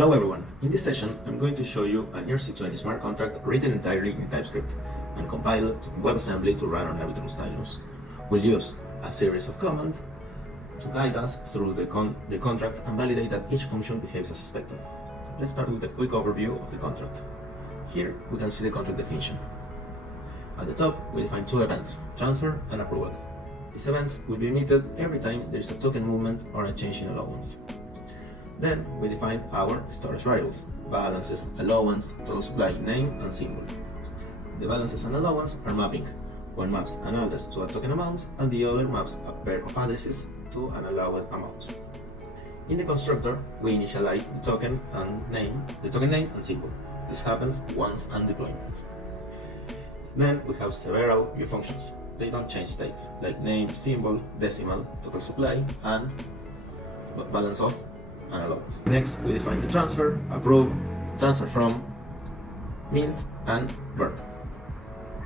Hello everyone, in this session I'm going to show you an ERC20 smart contract written entirely in TypeScript and compiled to WebAssembly to run on Arbitrum Stylus. We'll use a series of commands to guide us through the contract and validate that each function behaves as expected. Let's start with a quick overview of the contract. Here we can see the contract definition. At the top we define two events, transfer and approval. These events will be emitted every time there is a token movement or a change in allowance. Then we define our storage variables, balances, allowance, total supply, name, and symbol. The balances and allowance are mapping. One maps an address to a token amount, and the other maps a pair of addresses to an allowed amount. In the constructor, we initialize the token name and symbol. This happens once on deployment. Then we have several view functions. They don't change state, like name, symbol, decimal, total supply, and balance of and allowance. Next, we define the transfer, approve, transfer from, mint, and burn.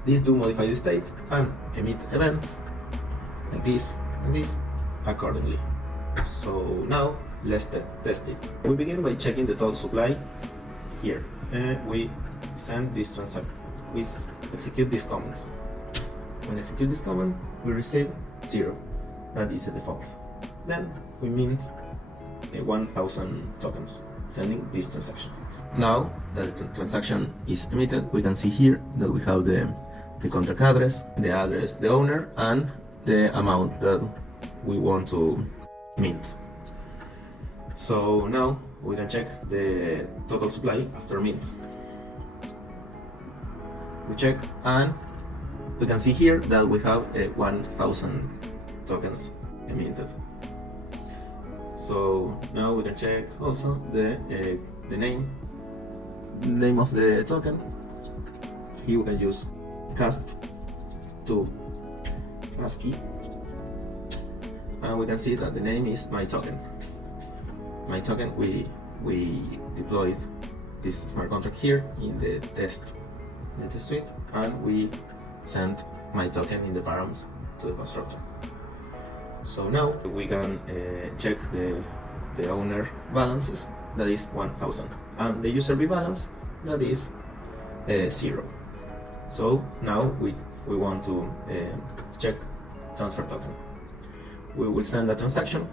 These do modify the state and emit events like this and this accordingly. So now let's test it. We begin by checking the total supply here. We send this transaction. We execute this command. When we execute this command, we receive 0. That is the default. Then we mint 1000 tokens, sending this transaction. Now that the transaction is emitted, we can see here that we have the contract address, the owner, and the amount that we want to mint. So now we can check the total supply after mint. We check and we can see here that we have 1000 tokens emitted. So now we can check also the name of the token. Here we can use cast to ASCII, and we can see that the name is my token. My token. We deployed this smart contract here in the test suite, and we sent my token in the params to the constructor. So now we can check the owner balances, that is 1000, and the user B balance, that is 0. So now we want to check transfer token. We will send a transaction,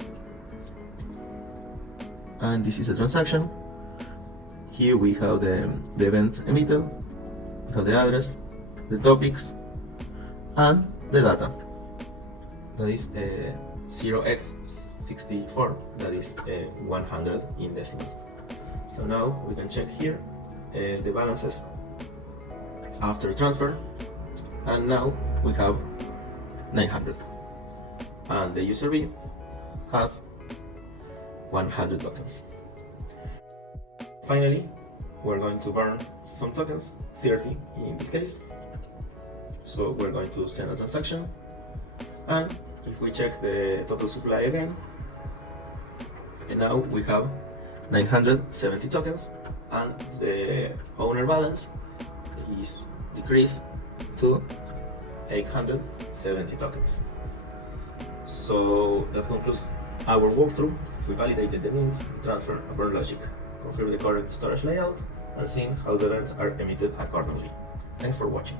and this is a transaction. Here we have the event emitted, we have the address, the topics, and the data. That is 0x64, that is 100 in decimal. So now we can check here the balances after transfer, and now we have 900, and the user B has 100 tokens. Finally, we're going to burn some tokens, 30 in this case. So we're going to send a transaction, and if we check the total supply again, and now we have 970 tokens, and the owner balance is decreased to 870 tokens. So that concludes our walkthrough. We validated the mint, transfer, and burn logic, confirmed the correct storage layout, and seen how the events are emitted accordingly. Thanks for watching.